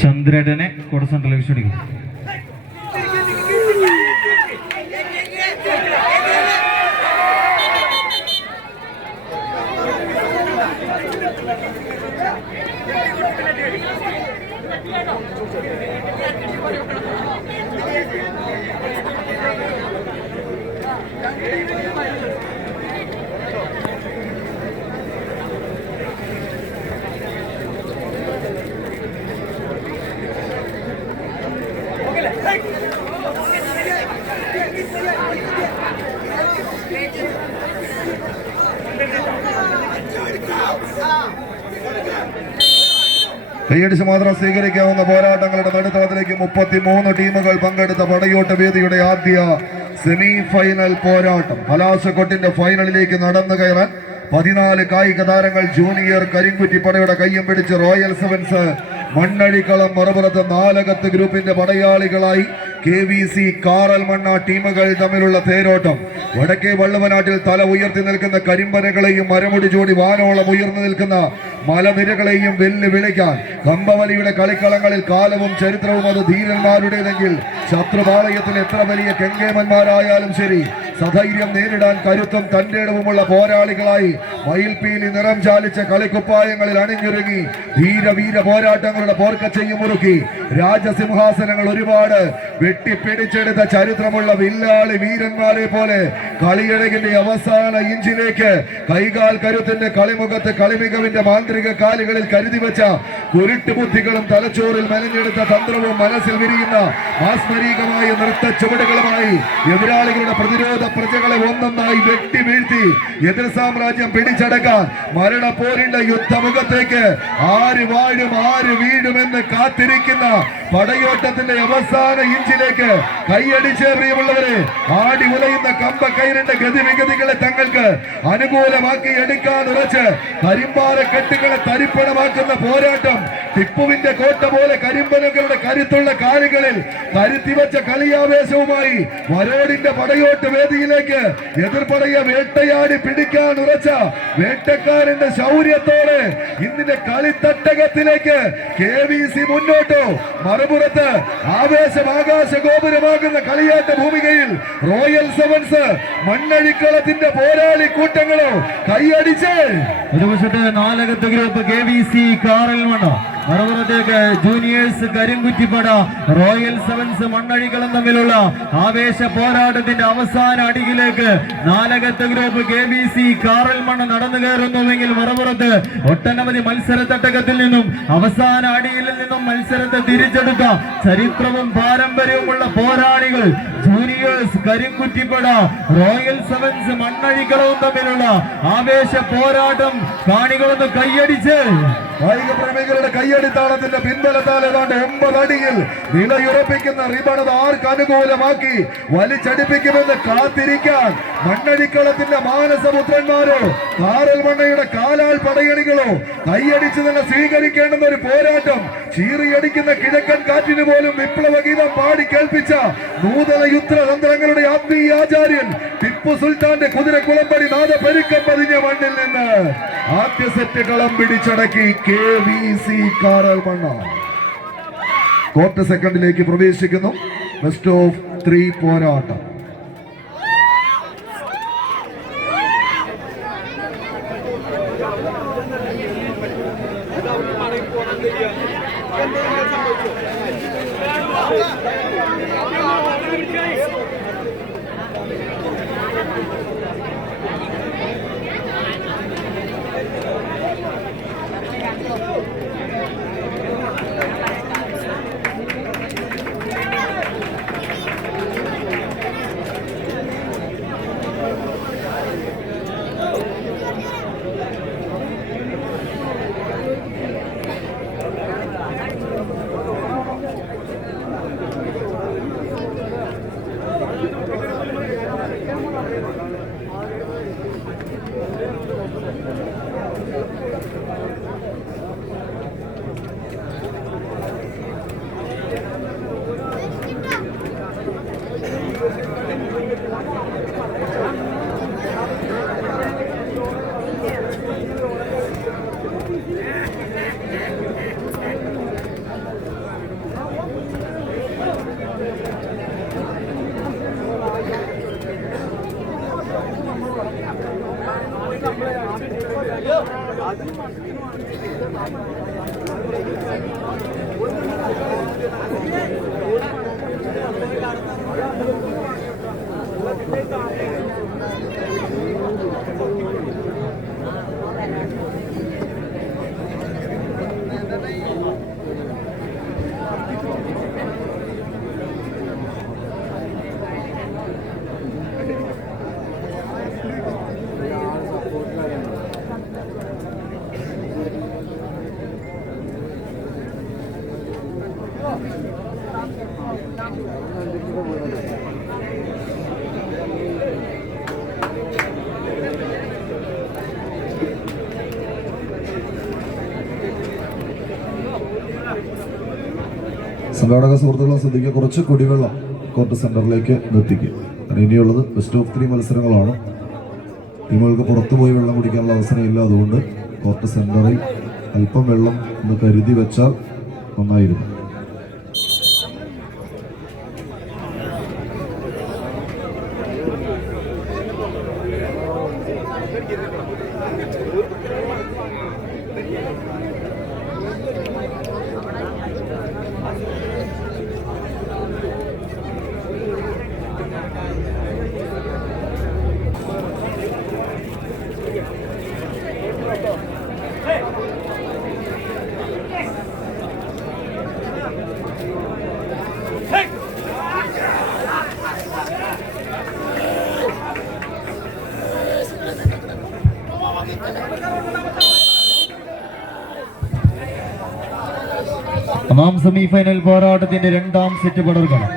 ചന്ദ്രനെ കൊടുത്ത ടെലിവിഷൻ അടിക്കും. കൈയടിച്ച് മാത്രം സ്വീകരിക്കാവുന്ന പോരാട്ടങ്ങളുടെ നടുത്തളത്തിലേക്ക് 33 ടീമുകൾ പങ്കെടുത്ത പടയോട്ട വേദിയുടെ ആദ്യ സെമി ഫൈനൽ പോരാട്ടം. കലാശക്കൊട്ടിന്റെ ഫൈനലിലേക്ക് നടന്നു കയറാൻ 14 കായിക താരങ്ങൾ ജൂനിയർ കരിങ്കുറ്റിപ്പടയുടെ കയ്യും പിടിച്ച് റോയൽ സെവൻസ് മണ്ണഴിക്കളം മറുപുറത്ത് നാലകത്ത് ഗ്രൂപ്പിന്റെ പടയാളികളായി KVC കാറൽമണ്ണ ടീമുകൾ തമ്മിലുള്ള തേരോട്ടം. വടക്കേ വള്ളുവനാട്ടിൽ തല ഉയർത്തി നിൽക്കുന്ന കരിമ്പനകളെയും മരമുടി ചൂടി വാനോളം ഉയർന്നു നിൽക്കുന്ന മലനിരകളെയും വെല്ലുവിളിക്കാൻ കമ്പവലിയുടെ കളിക്കളങ്ങളിൽ കാലവും ചരിത്രവും അത് ധീരന്മാരുടേതെങ്കിൽ ശത്രുപാളയത്തിൽ എത്ര വലിയ കെങ്കേമന്മാരായാലും ശരി സധൈര്യം നേരിടാൻ കരുത്തും തന്റെ ഇടവുമുള്ള പോരാളികളായി മയിൽപീലി നിറം ചാലിച്ച കളിക്കുപ്പായങ്ങളിൽ അണിഞ്ഞൊരുങ്ങി ധീരവീര പോരാട്ടങ്ങളുടെ പോർക്കച്ചയും മുറുക്കി രാജസിംഹാസനങ്ങൾ ഒരുപാട് വെട്ടിപ്പിടിച്ചെടുത്ത ചരിത്രമുള്ള വില്ലാളി വീരന്മാരെ പോലെ കളിയഴകിന്റെ അവസാന ഇഞ്ചിലേക്ക് കൈകാൽ കരുത്തിന്റെ കളിമുഖത്ത് കളിമികവിന്റെ മാന്ത്രിക കാലുകളിൽ കരുതി വെച്ച കുരുട്ടുബുദ്ധികളും തലച്ചോറിൽ മെനഞ്ഞെടുത്ത തന്ത്രവും മനസ്സിൽ വിരിയുന്ന മാസ്മരീകമായ നൃത്ത ചുവടുകളുമായി എതിരാളികളുടെ പ്രതിരോധ പ്രജകളെ ഒന്നൊന്നായി വെട്ടി വീഴ്ത്തി എതിർ സാമ്രാജ്യം പിടിച്ചടക്കാൻ മരണപ്പോരിന്റെ യുദ്ധമുഖത്തേക്ക് ആര് വാഴും ആര് വീഴുമെന്ന് കാത്തിരിക്കുന്ന പടയോട്ടത്തിന്റെ അവസാന ഇഞ്ചിലേക്ക് കൈയടിച്ച് പ്രിയമുള്ളവരെ ആടി ഉലയുന്ന കമ്പക്കയറിന്റെ ഗതിവിഗതികളെ തങ്ങൾക്ക് അനുകൂലമാക്കി എടുക്കാൻ ഉറച്ച് കരിമ്പാറ കെട്ടുകളെ തരിപ്പണമാക്കുന്ന പോരാട്ടം. ടിപ്പുവിന്റെ കോട്ട പോലെ കരിമ്പനകളുടെ കരുത്തുള്ള കാലുകളിൽ കരുത്തിവെച്ച കളിയാവേശവുമായി വരോടിന്റെ പടയോട്ട് വേദിയിലേക്ക് എതിർപടയെ വേട്ടയാടി പിടിക്കാൻ ഉറച്ച വേട്ടക്കാരന്റെ ശൗര്യത്തോടെ ഇന്നിന്റെ കളിത്തട്ടകത്തിലേക്ക് KVC മുന്നോട്ടോ മറുപുറത്ത് ആവേശം ആകാശ ഗോപുരമാകുന്ന കളിയാട്ട ഭൂമികയിൽ റോയൽ സെവൻസ് മണ്ണഴിക്കളത്തിന്റെ പോരാളി കൂട്ടങ്ങളോ കൈയടിച്ച് ഒരു വശത്ത് നാലകത്ത് ഗ്രൂപ്പ് KVC കാറൽമണ്ണ, മറുപുറത്തേക്ക് juniors Karinkuttippada royal sevens Mannazhikkalam തമ്മിലുള്ള ആവേശ പോരാട്ടത്തിന്റെ അവസാന അടിയിലേക്ക് നാലകത്ത് ഗ്രൂപ്പ് KVC കാറൽമണ്ണ നടന്നു കയറുന്നുവെങ്കിൽ മറുപുറത്ത് ഒട്ടനവധി മത്സര തട്ടകത്തിൽ നിന്നും അവസാന അടിയിൽ നിന്നും മത്സരത്തെ തിരിച്ചെടുത്ത ചരിത്രവും പാരമ്പര്യവുമുള്ള പോരാളികൾ ജൂനിയേഴ്സ് കരിങ്കുറ്റിപ്പട റോയൽ സെവൻസ് മണ്ണഴിക്കളവും തമ്മിലുള്ള ആവേശ പോരാട്ടം കാണികളൊന്ന് കൈയടിച്ച് കായിക പ്രേമികളുടെ കയ്യടിത്താളത്തിന്റെ പിൻബലത്താൽ ഏതാണ്ട് 9 അടിയിൽ നിലയുറപ്പിക്കുന്ന റിബണത് ആർക്ക് അനുകൂലമാക്കി വലിച്ചടിപ്പിക്കുമെന്ന് കാത്തിരിക്കാൻ മണ്ണടിക്കളത്തിന്റെ മാനസപുത്രന്മാരോ കാറൽമണ്ണയുടെ കാലാൽ പടയണികളോ കൈയടിച്ചു തന്നെ സ്വീകരിക്കേണ്ടുന്ന ഒരു പോരാട്ടം. ചീറിയടിക്കുന്ന കിഴക്കൻ കാറ്റിന് പോലും വിപ്ലവ ഗീതം പാടി കേൾപ്പിച്ച നൂതന യുദ്ധതന്ത്രങ്ങളുടെ ആത്മീയ ആചാര്യൻ ടിപ്പു സുൽത്താന്റെ കുതിരക്കുളമ്പടി നാദപെരുക്കം പതിഞ്ഞ മണ്ണിൽ നിന്ന് ആദ്യ സെറ്റ് കളം പിടിച്ചടക്കി KVC കാറൽമണ്ണ ക്വാർട്ടർ സെക്കൻഡിലേക്ക് പ്രവേശിക്കുന്നു. ബെസ്റ്റ് ഓഫ് 3 പോരാട്ടം. സംഘാടക സുഹൃത്തുക്കളും ശ്രദ്ധിക്കുക, കുറച്ച് കുടിവെള്ളം കോർട്ട് സെന്ററിലേക്ക് എത്തിക്കുക. ഇനിയുള്ളത് ബെസ്റ്റ് ഓഫ് 3 മത്സരങ്ങളാണ്. ടീമുകൾക്ക് പുറത്തുപോയി വെള്ളം കുടിക്കാനുള്ള അവസരമില്ല. അതുകൊണ്ട് കോർട്ട് സെന്ററിൽ അല്പം വെള്ളം ഒന്ന് കരുതി വെച്ചാൽ നന്നായിരുന്നു. ഒന്നാം സെമിഫൈനൽ പോരാട്ടത്തിന്റെ 2ാം സെറ്റ് പടർക്കണം.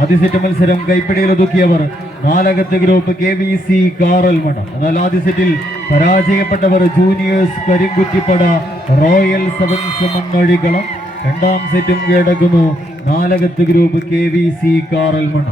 ആദ്യ സെറ്റ് മത്സരം കൈപ്പിടിയിൽ ഒതുക്കിയവർ നാലകത്ത് ഗ്രൂപ്പ് KVC കാറൽമണ്ണ. എന്നാൽ ആദ്യ സെറ്റിൽ പരാജയപ്പെട്ടവർ ജൂനിയേഴ്സ് കരിങ്കുറ്റിപ്പട റോയൽ സെവൻസ് മണ്ണഴിക്കളം. 2ാം സെറ്റും കീഴടക്കുന്നു നാലകത്ത് ഗ്രൂപ്പ് KVC കാറൽമണ്ണ.